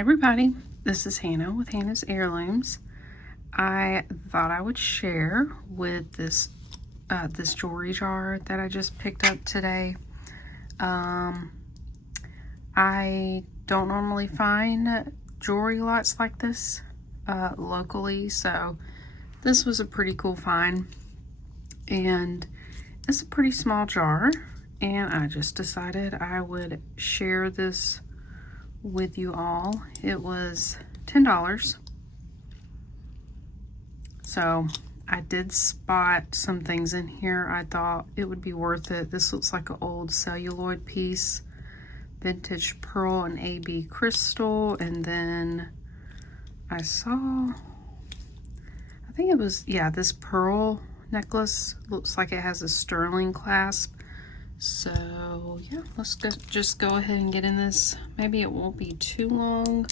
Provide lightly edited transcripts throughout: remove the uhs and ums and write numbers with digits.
Hi everybody, this is Hannah with Hannah's Heirlooms. I thought I would share with this jewelry jar that I just picked up today. I don't normally find jewelry lots like this locally, so this was a pretty cool find. And it's a pretty small jar, and I just decided I would share this with you all. It was $10. So I did spot some things in here I thought it would be worth it. This looks like an old celluloid piece, vintage pearl and AB crystal, and then I saw, I think it was, yeah, this pearl necklace looks like it has a sterling clasp. So yeah, let's just go ahead and get in this. Maybe it won't be too long.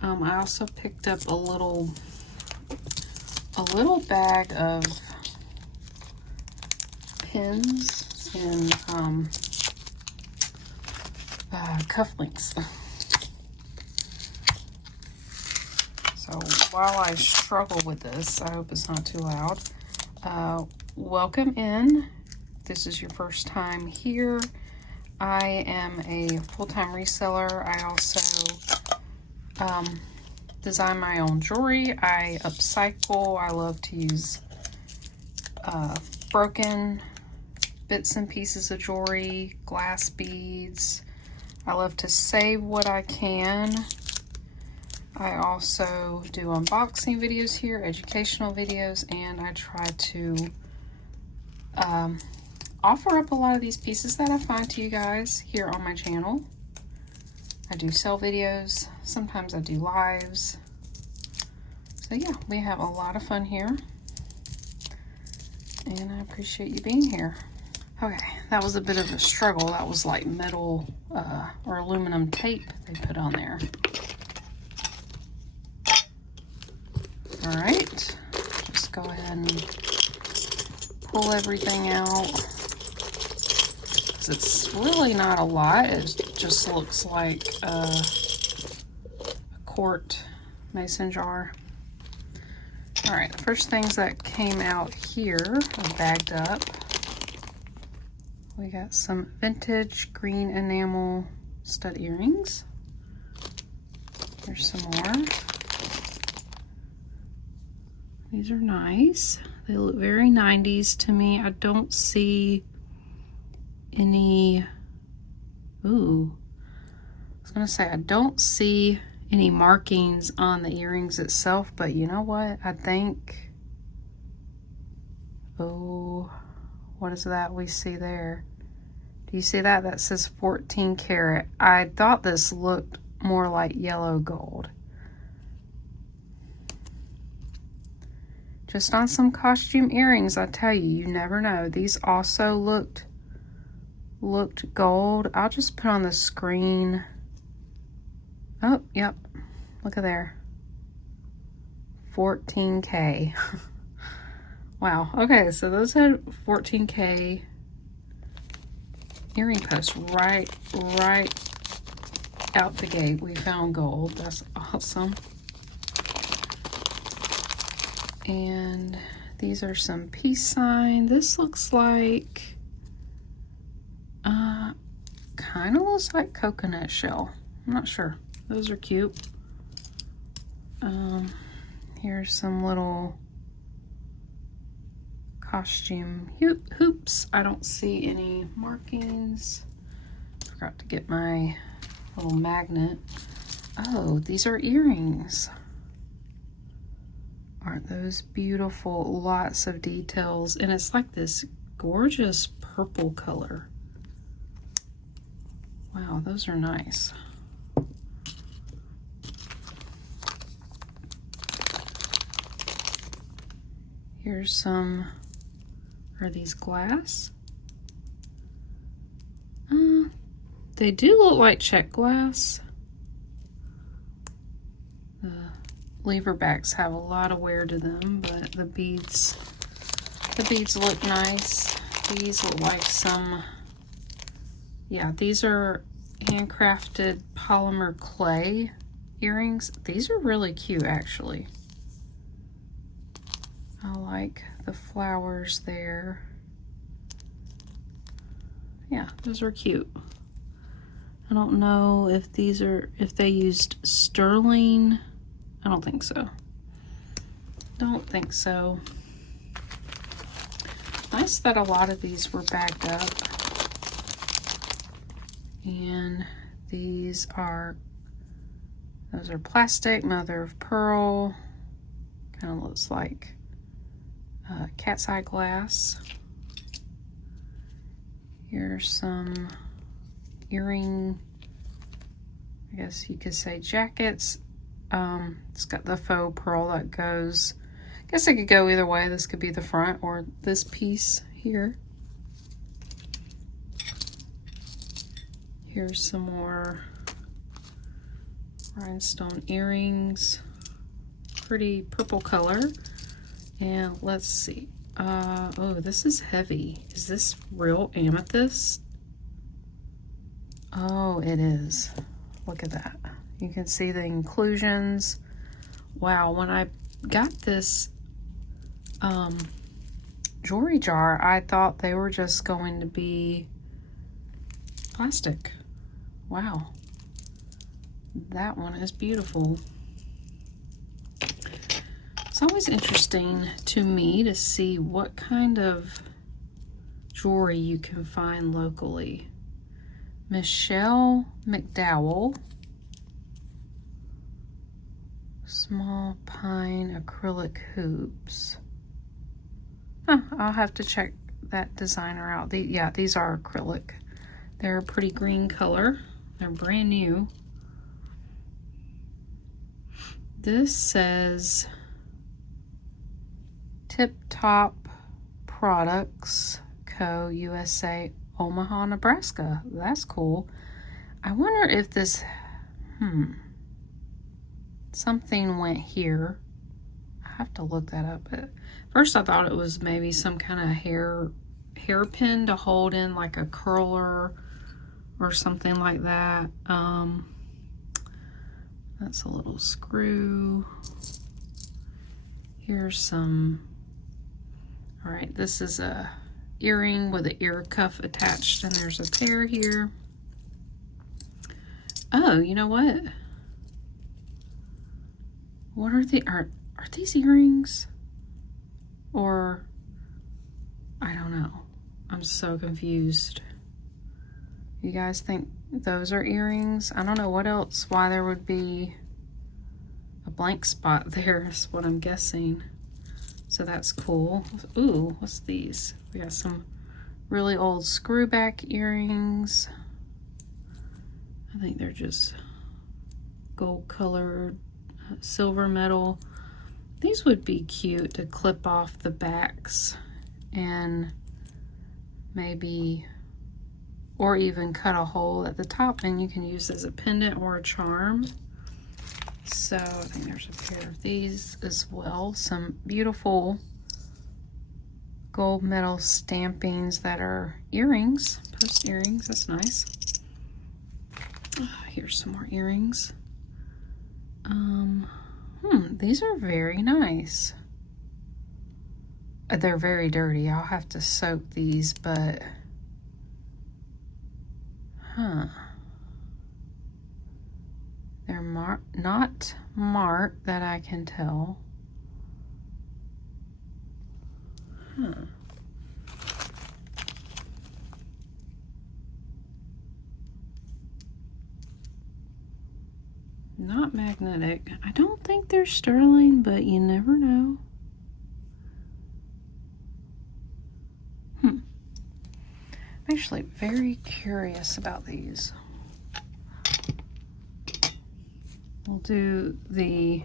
I also picked up a little bag of pins and cufflinks. So while I struggle with this, I hope it's not too loud. Welcome in. This is your first time here. I am a full-time reseller. I also design my own jewelry. I upcycle. I love to use broken bits and pieces of jewelry, glass beads. I love to save what I can. I also do unboxing videos here, educational videos, and I try to offer up a lot of these pieces that I find to you guys here on my channel. I do sell videos, sometimes I do lives. So yeah, we have a lot of fun here, and I appreciate you being here. Okay, that was a bit of a struggle. That was like metal or aluminum tape they put on there. All right, just go ahead and pull everything out. It's really not a lot. It just looks like a quart mason jar. All right, the first things that came out here are bagged up. We got some vintage green enamel stud earrings. There's some more. These are nice. They look very 90s to me. I don't see any, I was gonna say I don't see any markings on the earrings itself, but you know what? I think, what is that we see there? Do you see that? That says 14 karat. I thought this looked more like yellow gold. Just on some costume earrings, I tell you, you never know. These also looked gold. I'll just put on the screen. Oh, yep. Look at there. 14K. Wow. Okay, so those had 14K earring posts right out the gate. We found gold. That's awesome. And these are some peace sign. This looks like kind of looks like coconut shell. I'm not sure. Those are cute. Here's some little costume hoops. I don't see any markings. Forgot to get my little magnet. Oh, these are earrings. Aren't those beautiful? Lots of details, and it's like this gorgeous purple color. Wow, those are nice. Here's some, are these glass? They do look like check glass. The lever backs have a lot of wear to them, but the beads look nice. These look like some, yeah, these are handcrafted polymer clay earrings. These are really cute, actually. I like the flowers there. Yeah, those are cute. I don't know if these are, if they used sterling. I don't think so. Don't think so. Nice that a lot of these were bagged up. And these are, those are plastic, mother of pearl. Kind of looks like cat's eye glass. Here's some earring, I guess you could say jackets. It's got the faux pearl that goes, I guess it could go either way. This could be the front or this piece here. Here's some more rhinestone earrings. Pretty purple color. And let's see. Oh, this is heavy. Is this real amethyst? Oh, it is. Look at that. You can see the inclusions. Wow, when I got this jewelry jar, I thought they were just going to be plastic. Wow. That one is beautiful. It's always interesting to me to see what kind of jewelry you can find locally. Michelle McDowell. Small pine acrylic hoops. Huh, I'll have to check that designer out. Yeah, these are acrylic. They're a pretty green color. They're brand new. This says Tip Top Products Co. USA, Omaha, Nebraska. That's cool. I wonder if this, something went here. I have to look that up. At first I thought it was maybe some kind of hairpin to hold in like a curler or something like that. That's a little screw. Here's some, all right, this is a earring with an ear cuff attached, and there's a pair here. Oh, you know what? What are the, are these earrings? Or, I don't know. I'm so confused. You guys think those are earrings? I don't know what else, why there would be a blank spot there is what I'm guessing. So that's cool. Ooh, what's these? We got some really old screwback earrings. I think they're just gold colored, silver metal. These would be cute to clip off the backs and maybe, or even cut a hole at the top, and you can use as a pendant or a charm. So I think there's a pair of these as well. Some beautiful gold metal stampings that are earrings, post earrings. That's nice. Here's some more earrings. These are very nice. They're very dirty. I'll have to soak these, but they're not marked that I can tell. Not magnetic. I don't think they're sterling, but you never know. I'm actually very curious about these. We'll do the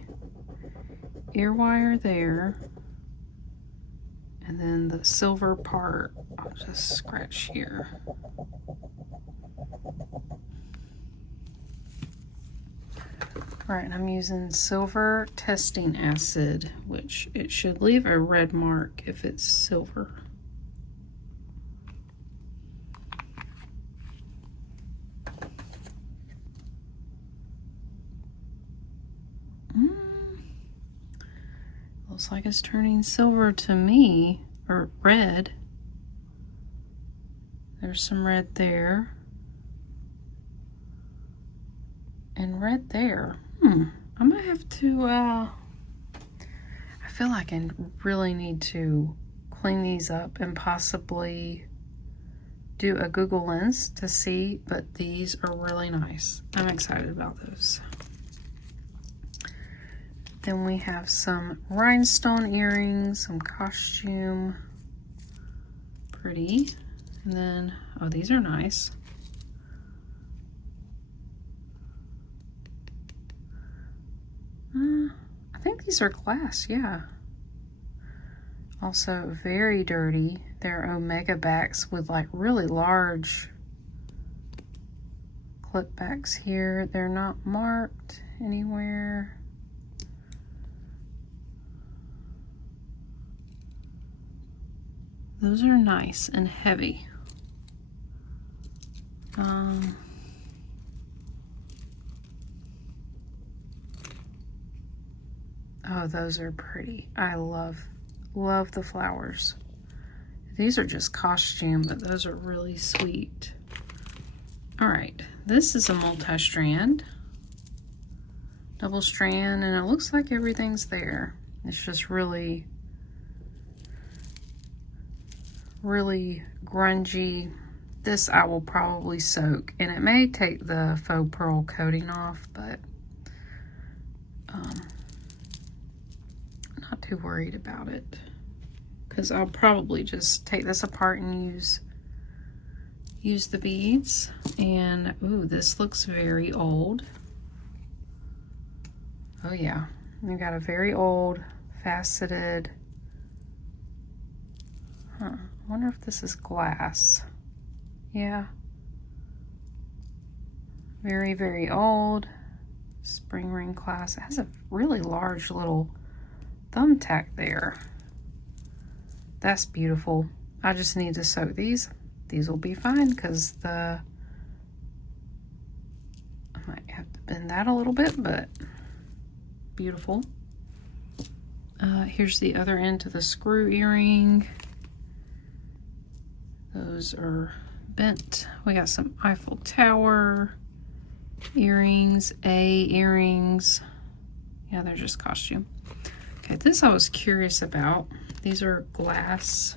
ear wire there, and then the silver part, I'll just scratch here. All right, I'm using silver testing acid, which it should leave a red mark if it's silver. Looks like it's turning silver to me, or red. There's some red there. And red there. I might have to, I feel like I really need to clean these up and possibly do a Google Lens to see, but these are really nice. I'm excited about those. Then we have some rhinestone earrings, some costume, pretty. And then, oh, these are nice. I think these are glass, yeah. Also very dirty. They're Omega backs with like really large clip backs here. They're not marked anywhere. Those are nice and heavy. Oh, those are pretty. I love the flowers. These are just costume, but those are really sweet. All right, this is a multi-strand, double strand, and it looks like everything's there. It's just really grungy. This I will probably soak, and it may take the faux pearl coating off, but not too worried about it, because I'll probably just take this apart and use the beads. And ooh, this looks very old. Oh yeah, we got a very old faceted. I wonder if this is glass. Yeah. Very, very old. Spring ring clasp. It has a really large little thumbtack there. That's beautiful. I just need to soak these. These will be fine because I might have to bend that a little bit, but beautiful. Here's the other end to the screw earring. Those are bent. We got some Eiffel Tower earrings, earrings. Yeah, they're just costume. Okay, this I was curious about. These are glass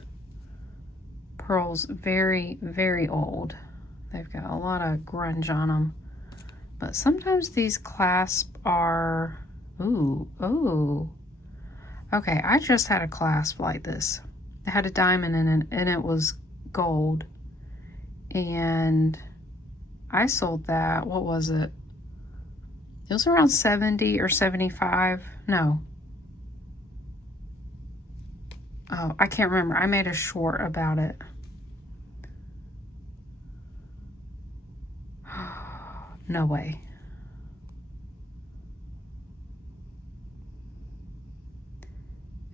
pearls, very, very old. They've got a lot of grunge on them. But sometimes these clasps are, ooh. Okay, I just had a clasp like this. It had a diamond in it, and it was gold. And I sold that, what was it? It was around 70 or 75. No. Oh, I can't remember. I made a short about it. No way.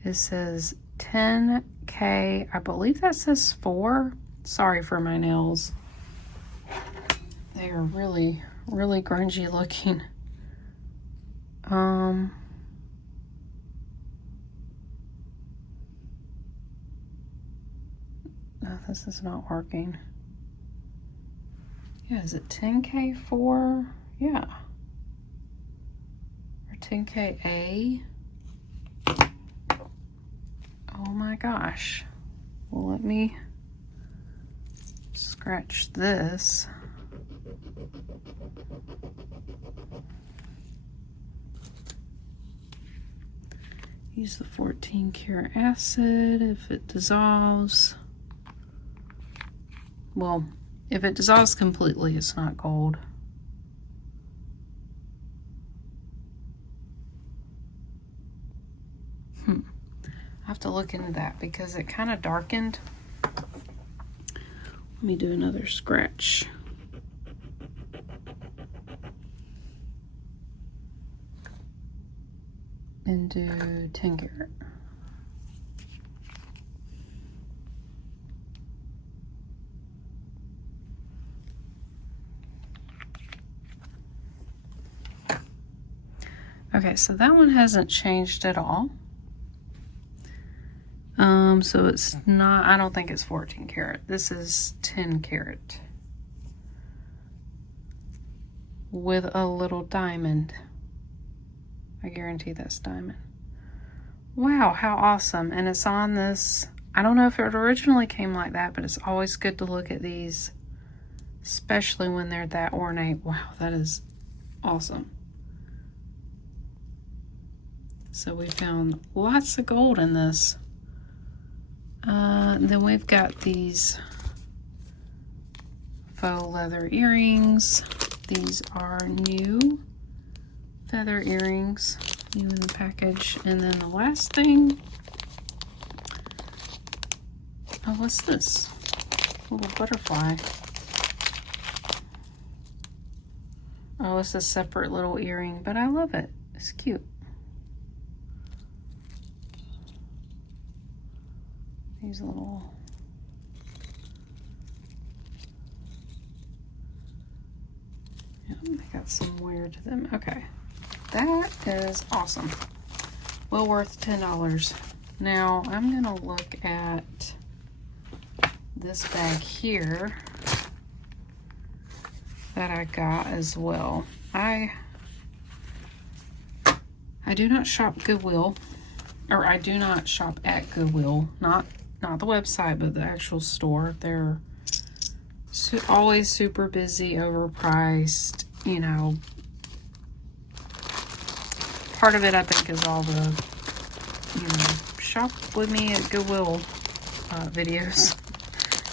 It says 10K. I believe that says 4. Sorry for my nails. They are really, really grungy looking. No, this is not working. Yeah, is it 10K 4? Yeah. Or 10K A? Oh my gosh. Well, let me scratch this. Use the 14 karat acid if it dissolves. Well, if it dissolves completely, it's not gold. I have to look into that because it kind of darkened. Let me do another scratch. And do 10 karat. Okay, so that one hasn't changed at all. So it's not, I don't think it's 14 karat. This is 10 karat. With a little diamond. I guarantee that's diamond. Wow, how awesome. And it's on this, I don't know if it originally came like that, but it's always good to look at these, especially when they're that ornate. Wow, that is awesome. So we found lots of gold in this. Then we've got these faux leather earrings. These are new feather earrings, new in the package. And then the last thing, oh, what's this? A little butterfly. Oh, it's a separate little earring, but I love it. It's cute. These little, yeah, they got some wear to them. Okay, that is awesome. Well worth $10. Now I'm gonna look at this bag here that I got as well. I do not shop Goodwill, or I do not shop at Goodwill, not the website, but the actual store. They're always super busy, overpriced, you know. Part of it, I think, is all the, you know, shop with me at Goodwill videos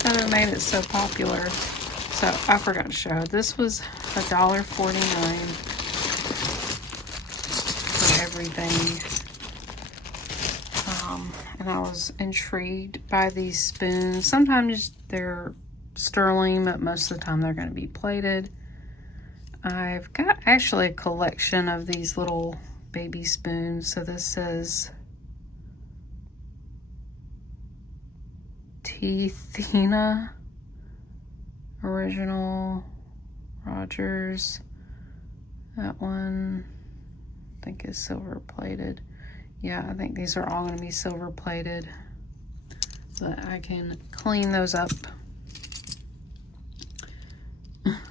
that have made it so popular. So I forgot to show. This was $1.49 for everything. And I was intrigued by these spoons. Sometimes they're sterling, but most of the time they're going to be plated. I've got actually a collection of these little baby spoons. So this says Thina Original Rogers. That one I think is silver plated. Yeah, I think these are all going to be silver plated, but I can clean those up.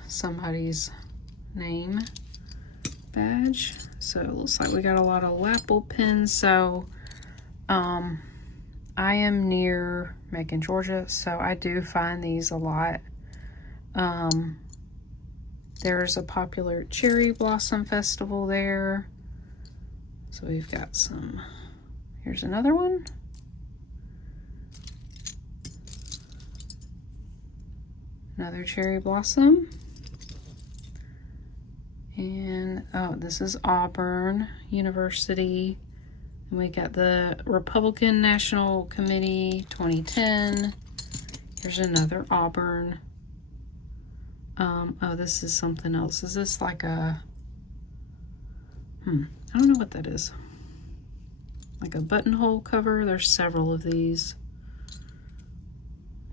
Somebody's name badge. So it looks like we got a lot of lapel pins. So I am near Macon, Georgia, so I do find these a lot. There's a popular cherry blossom festival there. So we've got some, here's another one. Another cherry blossom. And, oh, this is Auburn University. And we got the Republican National Committee 2010. Here's another Auburn. Oh, this is something else. Is this like a, I don't know what that is. Like a buttonhole cover. There's several of these.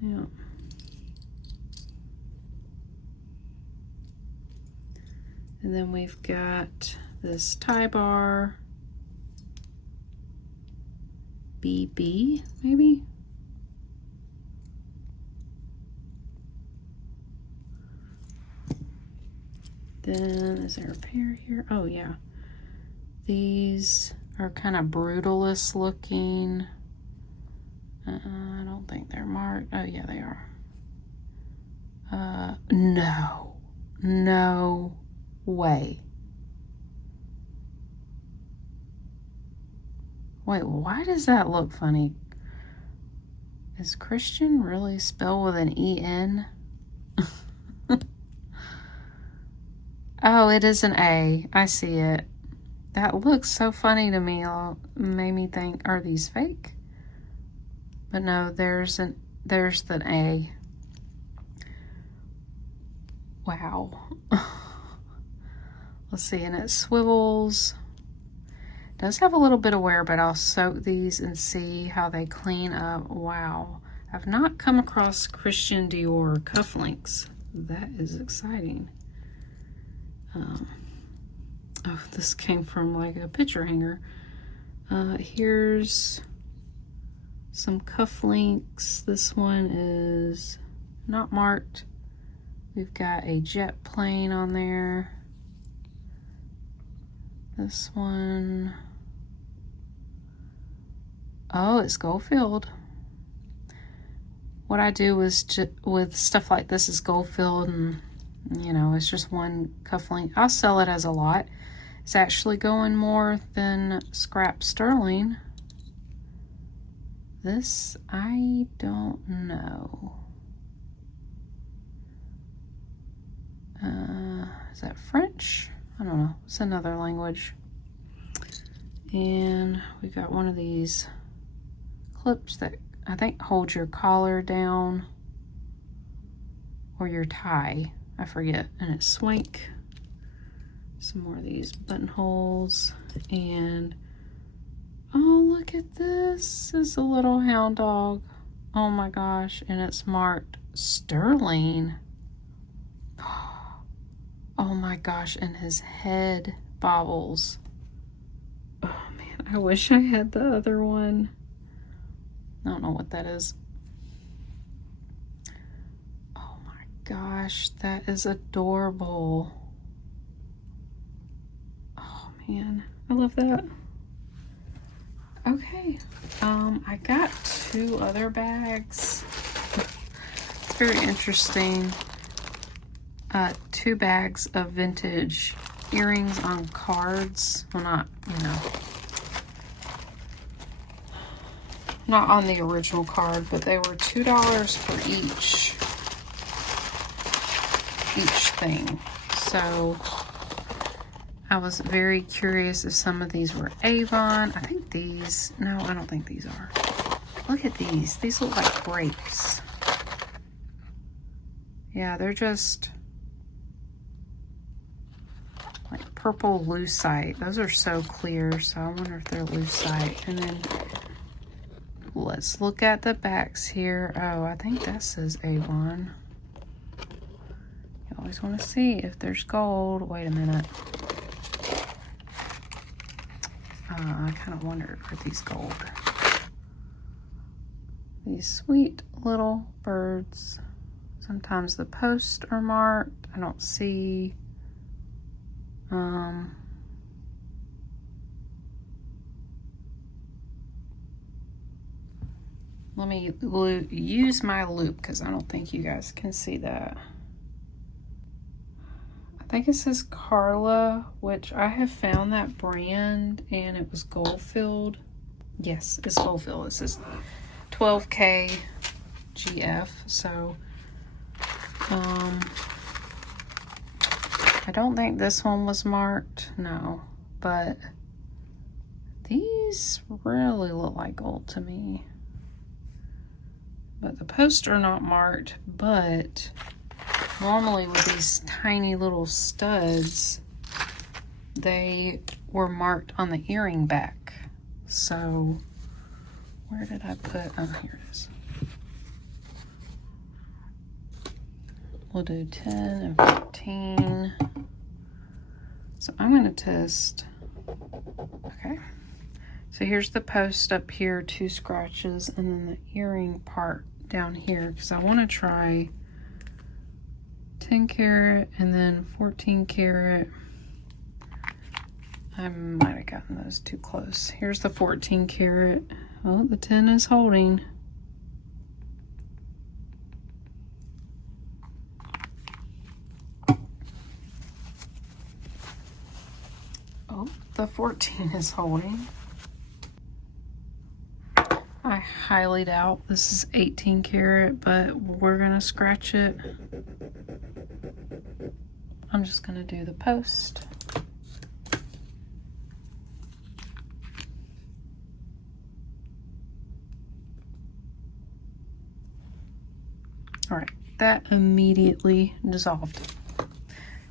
Yeah. And then we've got this tie bar. BB, maybe? Then, is there a pair here? Oh, yeah. These are kind of brutalist looking. I don't think they're marked. Oh, yeah, they are. No way. Wait, why does that look funny? Is Christian really spelled with an E-N? Oh, it is an A. I see it. That looks so funny to me. It made me think, are these fake? But no, there's the A. Wow. Let's see, and it swivels. Does have a little bit of wear, but I'll soak these and see how they clean up. Wow. I've not come across Christian Dior cufflinks. That is exciting. Oh, this came from like a picture hanger. Here's some cufflinks. This one is not marked. We've got a jet plane on there. This one, oh, it's Goldfield. What I do is with stuff like this is Goldfield, and you know, it's just one cufflink. I'll sell it as a lot. It's actually going more than scrap sterling. This, I don't know. Is that French? I don't know. It's another language. And we got one of these clips that I think holds your collar down or your tie. I forget. And it's swank. Some more of these buttonholes. And oh, look at this. It's a little hound dog. Oh my gosh. And it's marked sterling. Oh my gosh. And his head bobbles. Oh man, I wish I had the other one. I don't know what that is. Oh my gosh, that is adorable. Oh man, I love that. Okay, I got 2 other bags. It's very interesting. 2 bags of vintage earrings on cards. Well, not, you know, not on the original card, but they were $2 for each thing. So I was very curious if some of these were Avon. I think these, no, I don't think these are. Look at these. These look like grapes. Yeah, they're just like purple lucite. Those are so clear, so I wonder if they're lucite. And then let's look at the backs here. Oh, I think that says Avon. You always want to see if there's gold. Wait a minute. I kind of wonder, are these gold? These sweet little birds. Sometimes the posts are marked. I don't see. Let me use my loop because I don't think you guys can see that. I think it says Carla, which I have found that brand and it was Goldfield. Yes, it's Goldfield. It says 12K GF. So I don't think this one was marked, no, but these really look like gold to me. But the posts are not marked, but normally with these tiny little studs, they were marked on the earring back. So where did I put, oh, here it is. We'll do 10 and 15. So I'm going to test. Okay. So here's the post up here, 2 scratches, and then the earring part down here, because I want to try 10 karat and then 14 karat. I might have gotten those too close. Here's the 14 karat. Oh, the 10 is holding. Oh, the 14 is holding. I highly doubt this is 18 karat, but we're gonna scratch it. I'm just gonna do the post. All right, that immediately dissolved.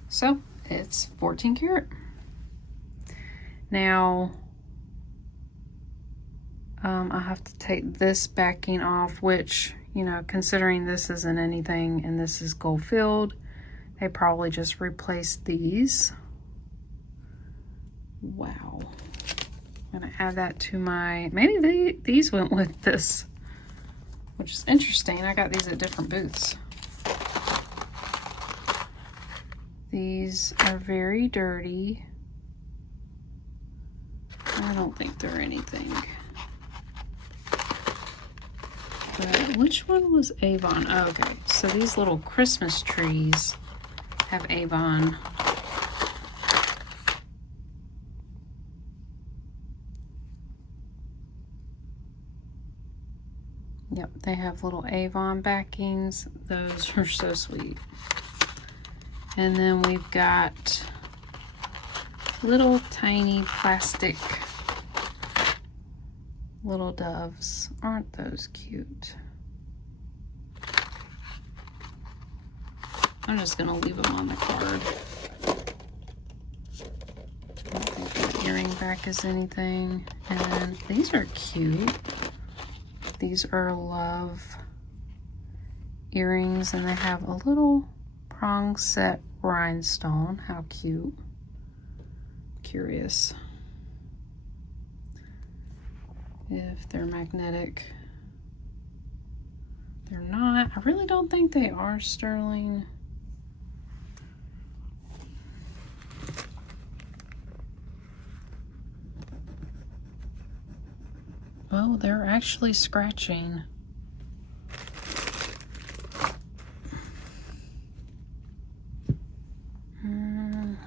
So it's 14 karat. Now, I have to take this backing off, which, you know, considering this isn't anything and this is Goldfield, they probably just replaced these. Wow. I'm gonna add that to my, maybe these went with this, which is interesting. I got these at different booths. These are very dirty. I don't think they're anything. But which one was Avon? Oh, okay, so these little Christmas trees have Avon. Yep, they have little Avon backings. Those are so sweet. And then we've got little tiny plastic little doves. Aren't those cute? I'm just gonna leave them on the card. I don't think that earring back is anything. And these are cute. These are love earrings, and they have a little prong set rhinestone. How cute. Curious if they're magnetic. They're not. I really don't think they are sterling. Oh, they're actually scratching.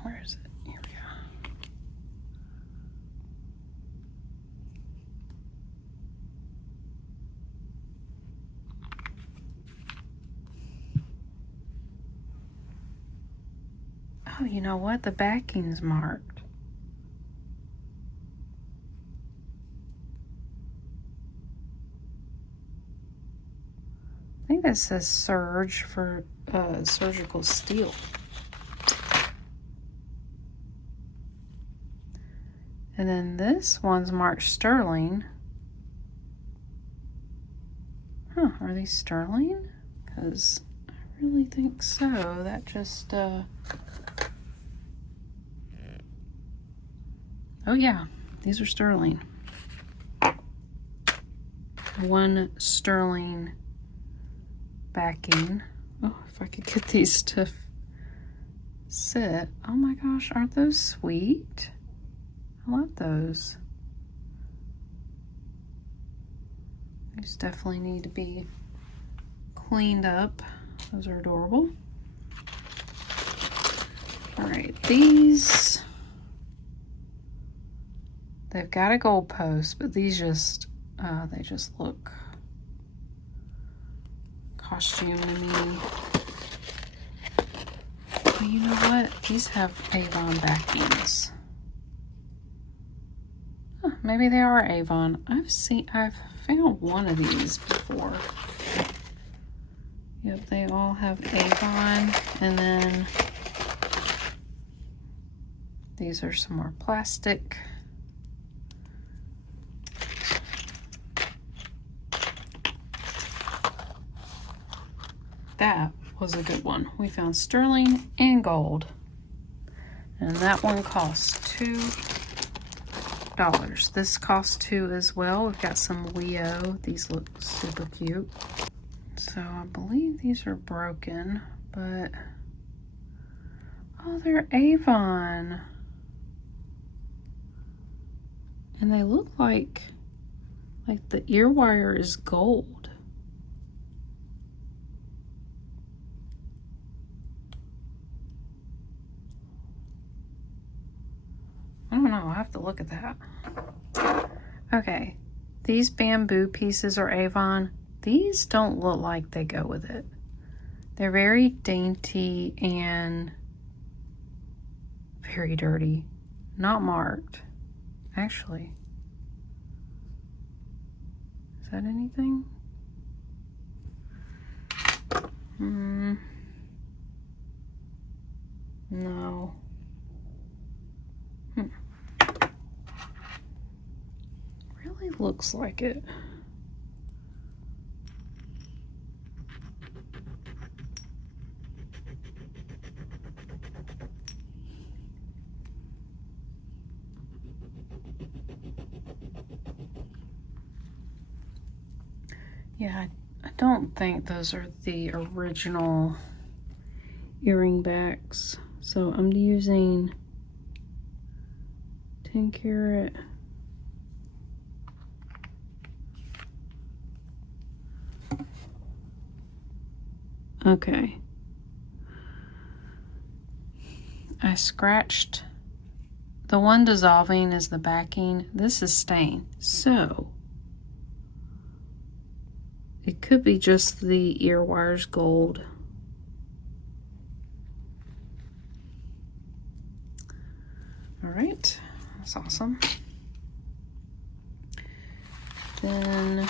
Where is it? Here we go. Oh, you know what? The backing's marked. I think that says Surge for surgical steel. And then this one's marked sterling. Huh, are these sterling? Because I really think so. That just, oh yeah, these are sterling. One sterling backing. Oh, if I could get these to sit. Oh my gosh, aren't those sweet? I love those. These definitely need to be cleaned up. Those are adorable. All right, these, they've got a gold post, but these just, they just look costume to me. But you know what? These have Avon backings. Huh, maybe they are Avon. I've found one of these before. Yep, they all have Avon, and then these are some more plastic. That was a good one. We found sterling and gold, and that one cost $2. This cost $2 as well. We've got some Leo. These look super cute. So I believe these are broken, but oh, they're Avon, and they look like the ear wire is gold. I don't know, I'll have to look at that. Okay, these bamboo pieces are Avon. These don't look like they go with it. They're very dainty and very dirty. Not marked, actually. Is that anything? No. Really looks like it. Yeah, I don't think those are the original earring backs. So I'm using 10 karat. Okay. I scratched. The one dissolving is the backing. This is stained. So it could be just the ear wires gold. All right, that's awesome. Then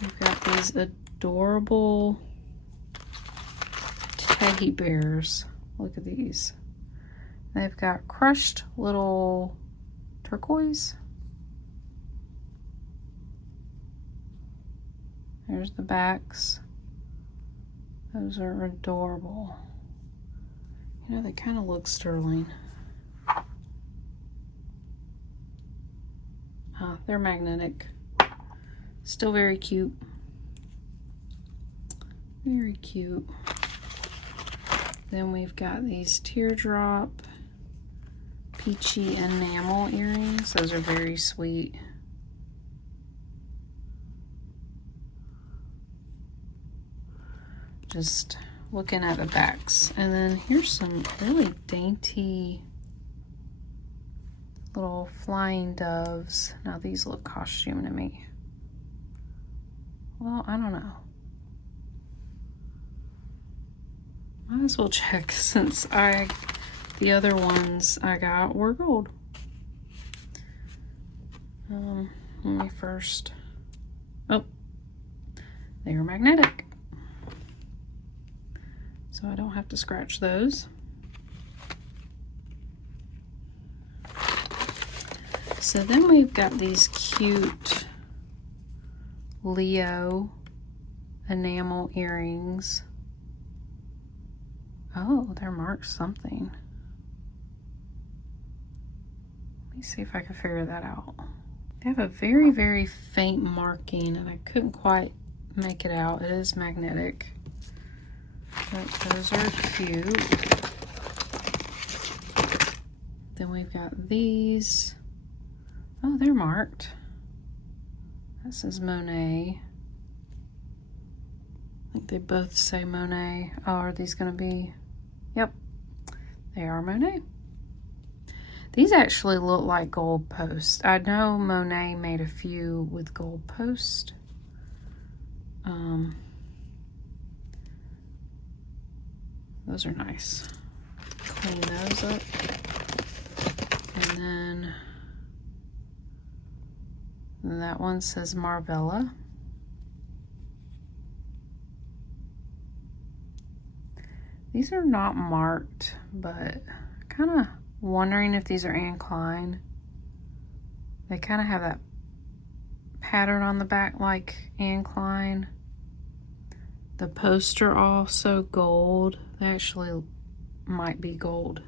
we've got these adorable teddy bears. Look at these. They've got crushed little turquoise. There's the backs. Those are adorable. You know, they kind of look sterling. They're magnetic. Still very cute. Very cute. Then we've got these teardrop peachy enamel earrings. Those are very sweet. Just looking at the backs. And then here's some really dainty little flying doves. Now these look costume to me. Well, I don't know. Might as well check since the other ones I got were gold. Let me first. Oh, they are magnetic. So I don't have to scratch those. So then we've got these cute Leo enamel earrings. Oh, they're marked something. Let me see if I can figure that out. They have a very, very faint marking, and I couldn't quite make it out. It is magnetic. But those are cute. Then we've got these. Oh, they're marked. That says Monet. I think they both say Monet. Oh, are these going to be? Yep, they are Monet. These actually look like gold posts. I know Monet made a few with gold post. Those are nice. Clean those up. And then that one says Marvella. These are not marked, but kind of wondering if these are Anne Klein. They kind of have that pattern on the back like Anne Klein. The posts are also gold. They actually might be gold.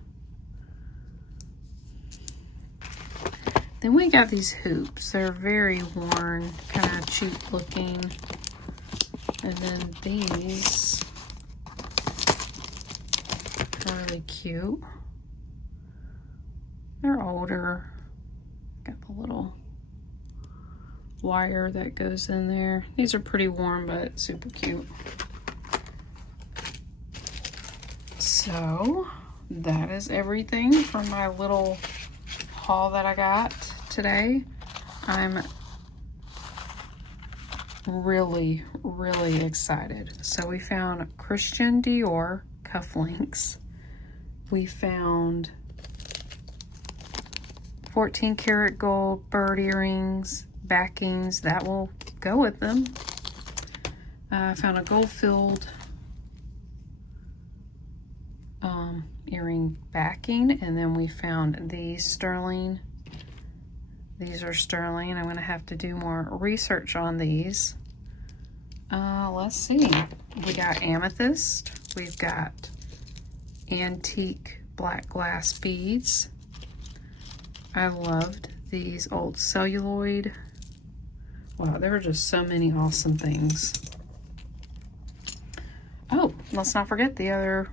Then we got these hoops. They're very worn, kind of cheap looking. And then these are really cute. They're older. Got the little wire that goes in there. These are pretty warm, but super cute. So that is everything from my little haul that I got today. I'm really, really excited. So we found Christian Dior cufflinks. We found 14 karat gold bird earrings, backings that will go with them. I found a gold filled earring backing, and then we found these sterling. These are sterling. I'm going to have to do more research on these. Let's see. We got amethyst. We've got antique black glass beads. I loved these old celluloid Wow, there are just so many awesome things. Oh, let's not forget the other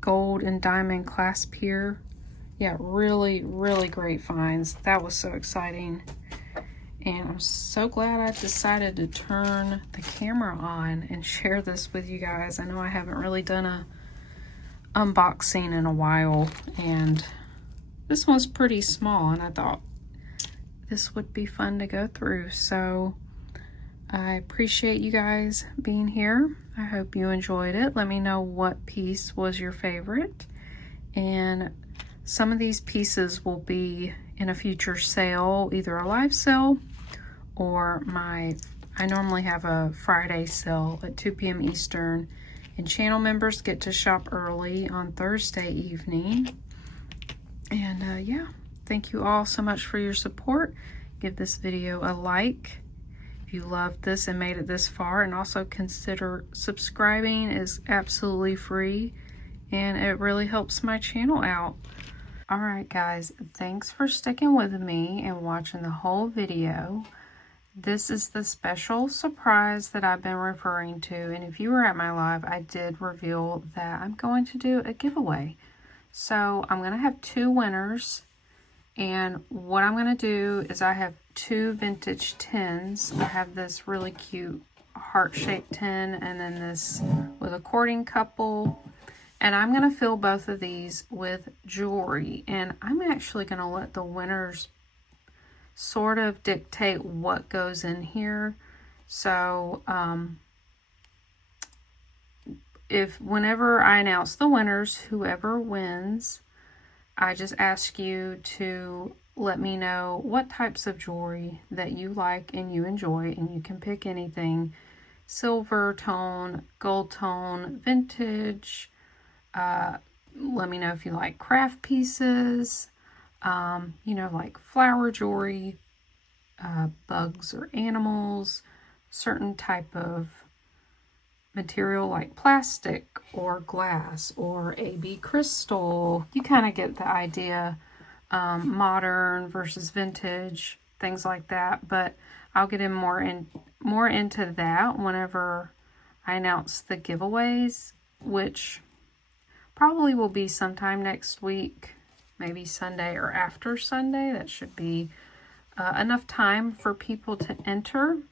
gold and diamond clasp here. Yeah, really, really great finds. That was so exciting. And I'm so glad I decided to turn the camera on and share this with you guys. I know I haven't really done a unboxing in a while, and this one's pretty small, and I thought this would be fun to go through. So I appreciate you guys being here. I hope you enjoyed it. Let me know what piece was your favorite. And some of these pieces will be in a future sale, either a live sale or I normally have a Friday sale at 2 p.m. Eastern, and channel members get to shop early on Thursday evening. And yeah, thank you all so much for your support. Give this video a like if you loved this and made it this far, and also consider subscribing. It's absolutely free and it really helps my channel out. All right, guys, thanks for sticking with me and watching the whole video. This is the special surprise that I've been referring to, and if you were at my live, I did reveal that I'm going to do a giveaway. So I'm going to have 2 winners, and what I'm going to do is I have 2 vintage tins. I have this really cute heart-shaped tin, and then this with a courting couple, and I'm going to fill both of these with jewelry, and I'm actually going to let the winners sort of dictate what goes in here. So if whenever I announce the winners, whoever wins, I just ask you to let me know what types of jewelry that you like and you enjoy, and you can pick anything: silver tone, gold tone, vintage. Let me know if you like craft pieces, you know, like flower jewelry, bugs or animals, certain type of material like plastic or glass or AB crystal. You kind of get the idea. Modern versus vintage, things like that. But I'll get in more into that whenever I announce the giveaways, which probably will be sometime next week, maybe Sunday or after Sunday. That should be enough time for people to enter.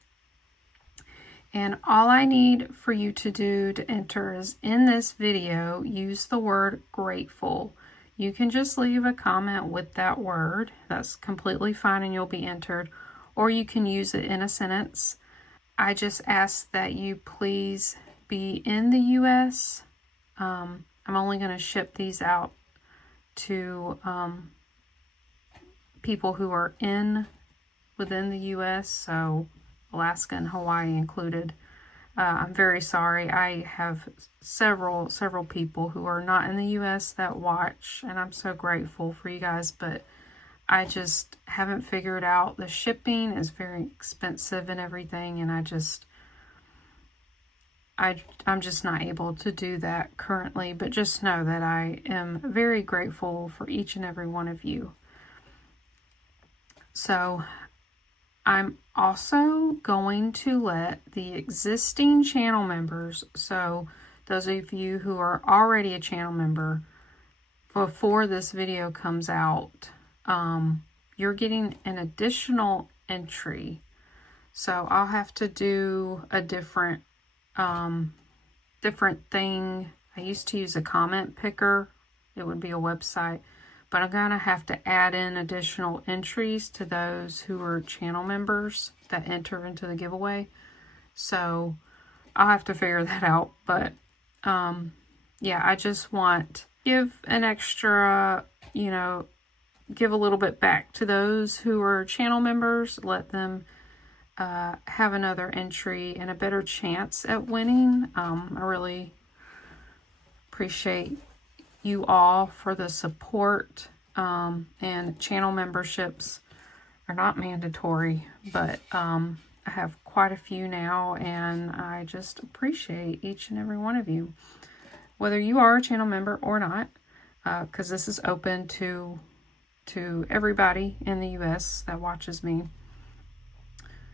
And all I need for you to do to enter is, in this video, use the word grateful. You can just leave a comment with that word. That's completely fine and you'll be entered. Or you can use it in a sentence. I just ask that you please be in the U.S. I'm only going to ship these out to people who are within the U.S., so Alaska and Hawaii included. I'm very sorry. I have several people who are not in the U.S. that watch, and I'm so grateful for you guys, but I just haven't figured out. The shipping is very expensive and everything, and I'm just not able to do that currently. But just know that I am very grateful for each and every one of you. So I'm also going to let the existing channel members, so those of you who are already a channel member, before this video comes out, you're getting an additional entry. So I'll have to do a different thing. I used to use a comment picker. It would be a website. But I'm going to have to add in additional entries to those who are channel members that enter into the giveaway. So I'll have to figure that out. But yeah, I just want give an extra, give a little bit back to those who are channel members. Let them have another entry and a better chance at winning. I really appreciate you all for the support, and channel memberships are not mandatory, but I have quite a few now, and I just appreciate each and every one of you, whether you are a channel member or not, because this is open to everybody in the US that watches me.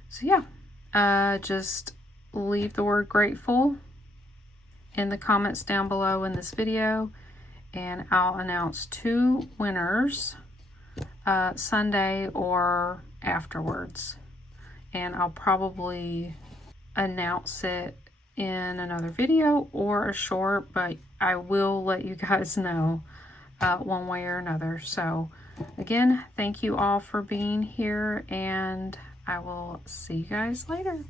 So yeah, just leave the word grateful in the comments down below in this video, and I'll announce 2 winners Sunday or afterwards. And I'll probably announce it in another video or a short, but I will let you guys know one way or another. So again, thank you all for being here, and I will see you guys later.